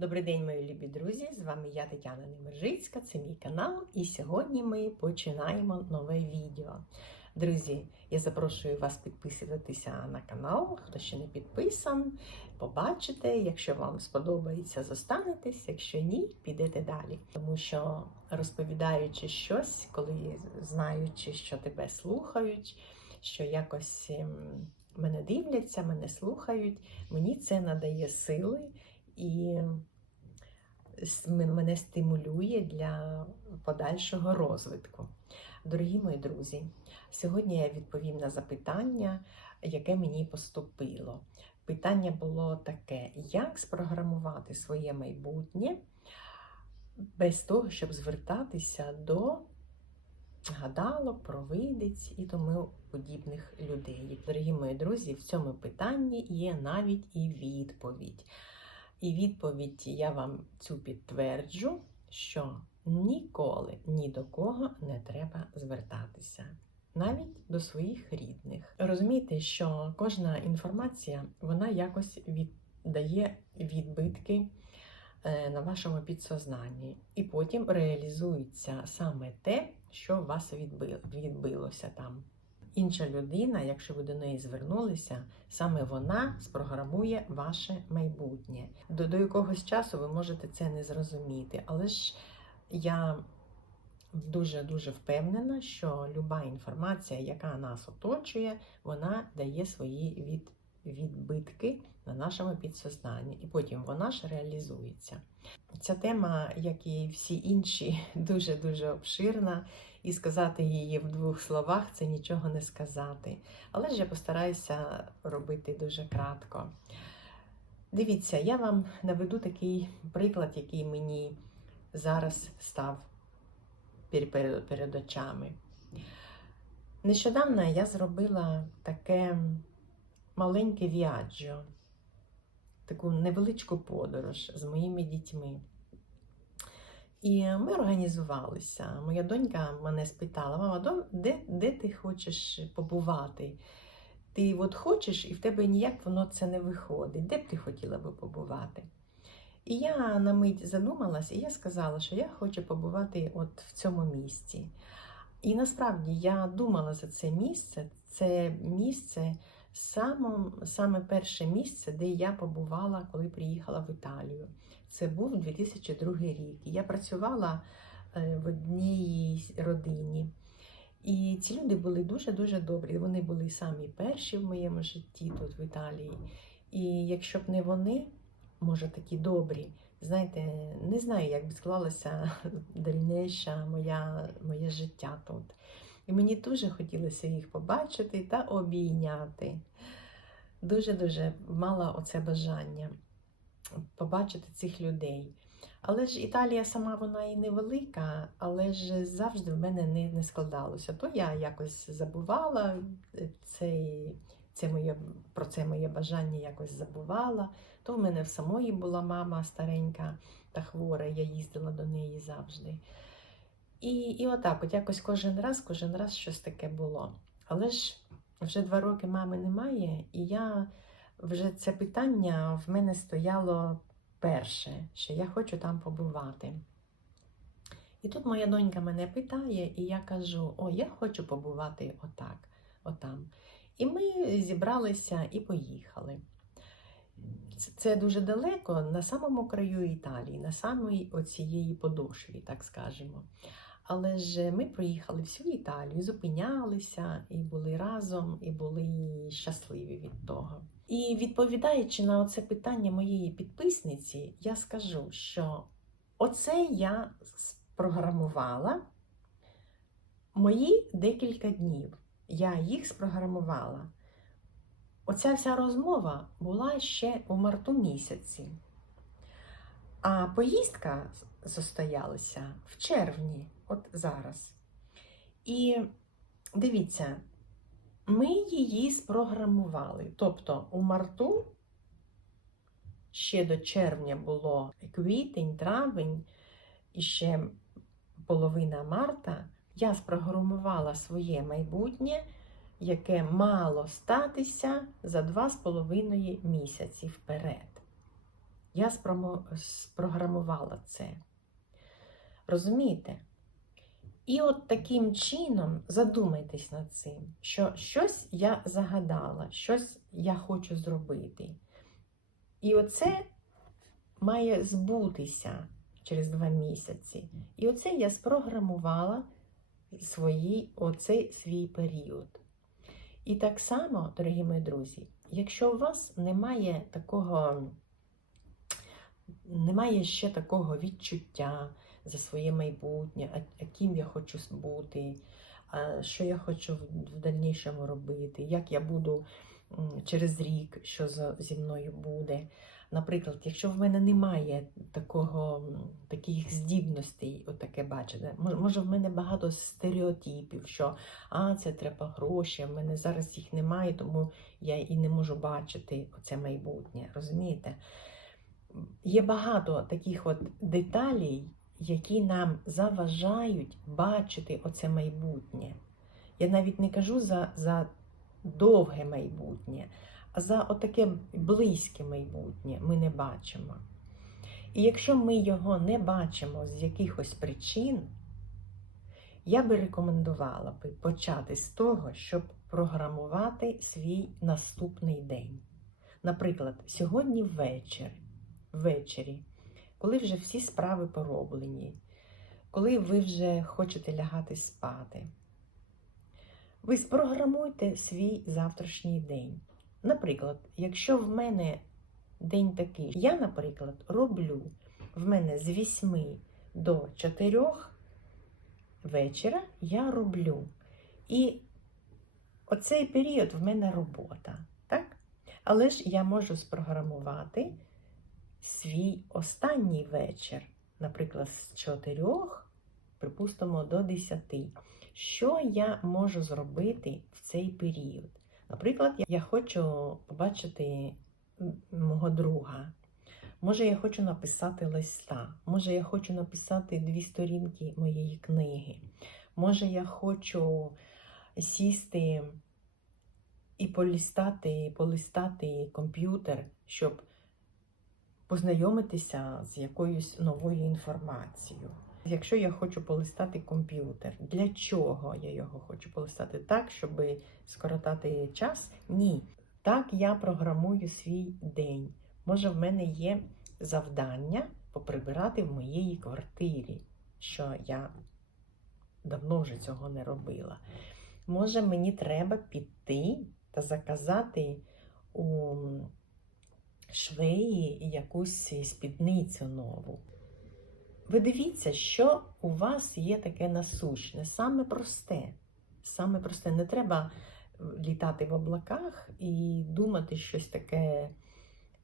Добрий день, мої любі друзі! З вами я Тетяна Немержицька, це мій канал, і сьогодні ми починаємо нове відео. Друзі, я запрошую вас підписуватися на канал, хто ще не підписан, побачите. Якщо вам сподобається, зостанетесь, якщо ні, підете далі. Тому що розповідаючи щось, коли знаючи, що тебе слухають, що якось ем, мене дивляться, мене слухають, мені це надає сили і мене стимулює для подальшого розвитку. Дорогі мої друзі, сьогодні я відповім на запитання, яке мені поступило. Питання було таке: як спрограмувати своє майбутнє без того, щоб звертатися до гадалок, провидиць і тому подібних людей. Дорогі мої друзі, в цьому питанні є навіть і відповідь. І відповідь я вам цю підтверджу, що ніколи ні до кого не треба звертатися, навіть до своїх рідних. Розумієте, що кожна інформація вона якось віддає відбитки е, на вашому підсознанні, і потім реалізується саме те, що вас відбило, відбилося там. Інша людина, якщо ви до неї звернулися, саме вона спрограмує ваше майбутнє. До, до якогось часу ви можете це не зрозуміти, але ж я дуже дуже впевнена, що люба інформація, яка нас оточує, вона дає свої від, відбитки на нашому підсознанні, і потім вона ж реалізується. Ця тема, як і всі інші, дуже дуже обширна, і сказати її в двох словах це нічого не сказати. Але ж я постараюся робити дуже кратко. Дивіться, я вам наведу такий приклад, який мені зараз став пер- пер- перед очами. Нещодавно я зробила таке маленьке віаджо, таку невеличку подорож з моїми дітьми. І ми організувалися. Моя донька мене спитала: мама, де, де ти хочеш побувати? Ти от хочеш, і в тебе ніяк воно це не виходить. Де б ти хотіла би побувати? І я на мить задумалась, і я сказала, що я хочу побувати от в цьому місці. І насправді я думала за це місце. Це місце саме, саме перше місце, де я побувала, коли приїхала в Італію. Це був 2002 рік. Я працювала е, в одній родині. І ці люди були дуже-дуже добрі. Вони були самі перші в моєму житті тут в Італії. І якщо б не вони, може такі добрі, знаєте, не знаю, як би склалося дальніше моя, моє життя тут. І мені дуже хотілося їх побачити та обійняти. Дуже-дуже мала оце бажання побачити цих людей. Але ж Італія сама вона і невелика, але ж завжди в мене не, не складалося. То я якось забувала е, цей, це моє, про це моє бажання якось забувала. То в мене в самої була мама старенька та хвора, я їздила до неї завжди. І, і отак, от якось кожен раз, кожен раз щось таке було. Але ж вже два роки мами немає, і я вже це питання в мене стояло перше, що я хочу там побувати. І тут моя донька мене питає, і я кажу: О, я хочу побувати отак, отам. І ми зібралися і поїхали. Це- дуже далеко, на самому краю Італії, на самій оцієї подошві, так скажемо. Але ж ми проїхали всю Італію, зупинялися і були разом, і були щасливі від того. І відповідаючи на оце питання моєї підписниці, я скажу, що оце я спрограмувала мої декілька днів. Я їх спрограмувала. Оця вся розмова була ще у марту місяці. А поїздка состоялася в червні, от зараз. І дивіться, ми її спрограмували. Тобто у марту ще до червня було квітень, травень і ще половина марта. Я спрограмувала своє майбутнє, яке мало статися за два з половиною місяці вперед. Я спрограмувала це. Розумієте? І от таким чином задумайтесь над цим, що щось я загадала, щось я хочу зробити. І оце має збутися через два місяці. І оце я спрограмувала свої, оцей свій період. І так само, дорогі мої друзі, якщо у вас немає такого, немає ще такого відчуття за своє майбутнє, а, а ким я хочу бути, а, що я хочу в, в дальнішому робити, як я буду через рік, що за, зі мною буде. Наприклад, якщо в мене немає такого, таких здібностей, отаке бачите, може в мене багато стереотипів, що а, це треба гроші, в мене зараз їх немає, тому я і не можу бачити оце майбутнє. Розумієте? Є багато таких от деталей, які нам заважають бачити оце майбутнє. Я навіть не кажу за, за довге майбутнє, а за отаке близьке майбутнє ми не бачимо. І якщо ми його не бачимо з якихось причин, я би рекомендувала би почати з того, щоб програмувати свій наступний день. Наприклад, сьогодні ввечері, ввечері, коли вже всі справи пороблені, коли ви вже хочете лягати спати, ви спрограмуйте свій завтрашній день. Наприклад, якщо в мене день такий, я, наприклад, роблю в мене з 8 до 4 вечора я роблю. І оцей період в мене робота. Так? Але ж я можу спрограмувати свій останній вечір, наприклад, з 4, припустимо, до 10. Що я можу зробити в цей період? Наприклад, я- хочу побачити мого друга. Може, я хочу написати листа, може, я хочу написати дві сторінки моєї книги. Може, я хочу сісти і полістати, полистати комп'ютер, щоб познайомитися з якоюсь новою інформацією. Якщо я хочу полистати комп'ютер, для чого я його хочу полистати? Так, щоб скоротати час? Ні. Так я програмую свій день. Може, в мене є завдання поприбирати в моєї квартирі, що я давно вже цього не робила. Може, мені треба піти та заказати у швеї якусь спідницю нову. Ви дивіться, що у вас є таке насущне, саме просте. Саме просте. Не треба літати в облаках і думати щось таке,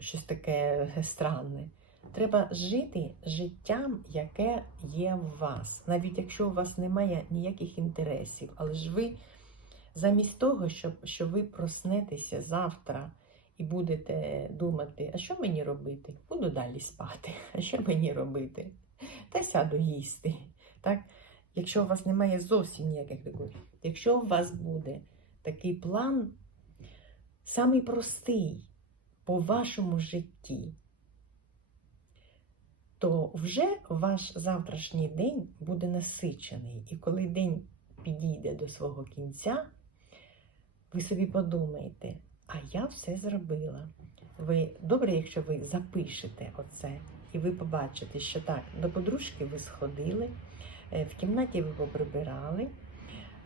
щось таке странне. Треба жити життям, яке є в вас. Навіть якщо у вас немає ніяких інтересів, але ж ви замість того, щоб, що ви проснетеся завтра і будете думати, а що мені робити? Буду далі спати. А що мені робити? Та сяду їсти. Так? Якщо у вас немає зовсім ніяких таких, якщо у вас буде такий план, самий простий по вашому житті, то вже ваш завтрашній день буде насичений. І коли день підійде до свого кінця, ви собі подумаєте, а я все зробила. Ви добре, якщо ви запишете оце, і ви побачите, що так, до подружки ви сходили, е, в кімнаті ви поприбирали,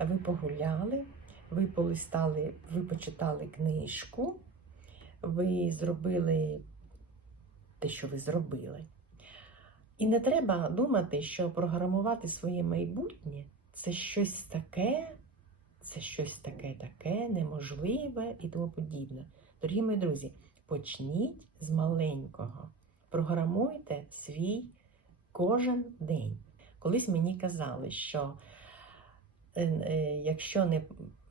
ви погуляли, ви полистали, ви почитали книжку, ви зробили те, що ви зробили. І не треба думати, що програмувати своє майбутнє це щось таке, це щось таке, таке, неможливе і тому подібне. Дорогі мої друзі, почніть з маленького. Програмуйте свій кожен день. Колись мені казали, що е, е, якщо не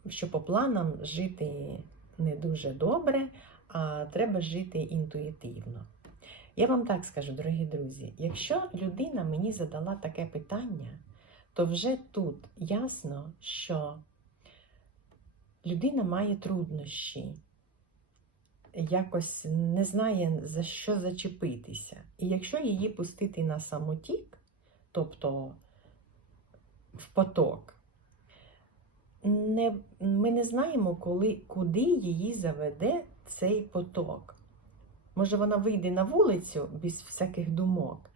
що по планам жити не дуже добре, а треба жити інтуїтивно. Я вам так скажу, дорогі друзі, якщо людина мені задала таке питання, то вже тут ясно, що людина має труднощі. якось не знає за що зачепитися. І якщо її пустити на самотік, тобто в поток, не, ми не знаємо, коли, куди її заведе цей поток. Може, вона вийде на вулицю без всяких думок,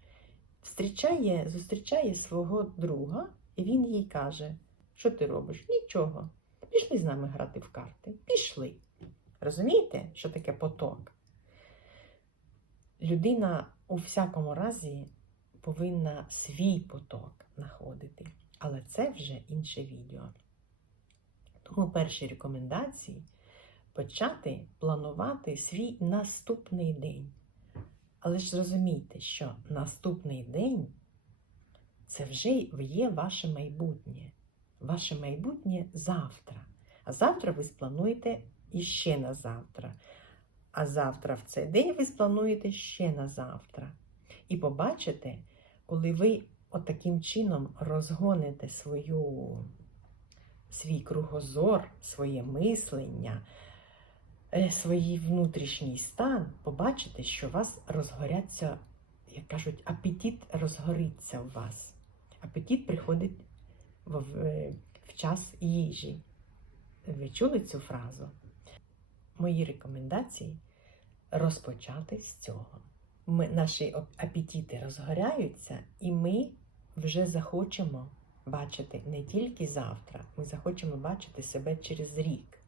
встрічає, зустрічає свого друга, і він їй каже: Що ти робиш? Нічого. Пішли з нами грати в карти. Пішли. Розумієте, що таке поток? Людина у всякому разі повинна свій поток знаходити. Але це вже інше відео. Тому перші рекомендації почати планувати свій наступний день. Але ж зрозумійте, що наступний день це вже є ваше майбутнє. Ваше майбутнє завтра. А завтра ви сплануєте іще на завтра. А завтра в цей день ви сплануєте ще на завтра. І побачите, коли ви отаким чином розгоните свою, свій кругозор, своє мислення, е, свій внутрішній стан, побачите, що у вас розгоряться, як кажуть, апетит розгориться у вас. Апетит приходить в, в, в час їжі. Ви чули цю фразу? Мої рекомендації розпочати з цього. Ми, наші апетити розгоряються, і ми вже захочемо бачити не тільки завтра, ми захочемо бачити себе через рік.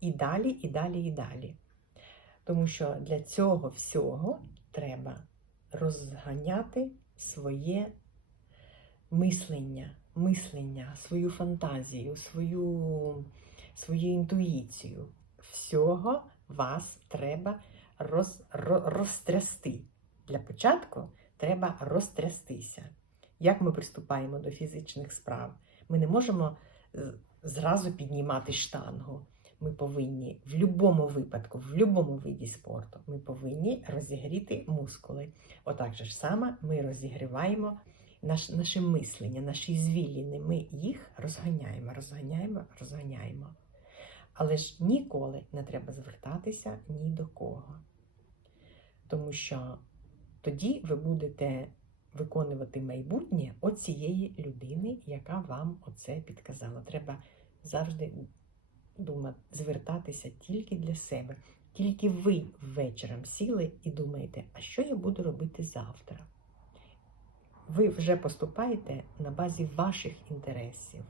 І далі, і далі, і далі. Тому що для цього всього треба розганяти своє мислення, мислення, свою фантазію, свою, свою інтуїцію. Всього вас треба роз, ро, розтрясти. Для початку треба розтрястися. Як ми приступаємо до фізичних справ? Ми не можемо зразу піднімати штангу. Ми повинні в будь-якому випадку, в будь-якому виді спорту, ми повинні розігріти мускули. Отак же ж саме ми розігріваємо наш, наше мислення, наші звіліни. Ми їх розганяємо, розганяємо, розганяємо. Але ж ніколи не треба звертатися ні до кого. Тому що тоді ви будете виконувати майбутнє оцієї людини, яка вам оце підказала. Треба завжди думати, звертатися тільки для себе. Тільки ви ввечером сіли і думаєте, а що я буду робити завтра? Ви вже поступаєте на базі ваших інтересів.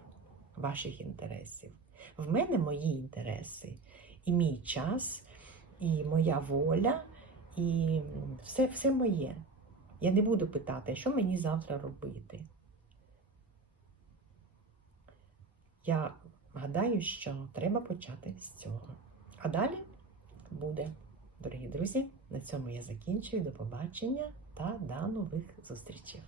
Ваших інтересів. В мене мої інтереси, і мій час, і моя воля, і все, все моє. Я не буду питати, що мені завтра робити. Я гадаю, що треба почати з цього. А далі буде. Дорогі друзі, на цьому я закінчую. До побачення та до нових зустрічей.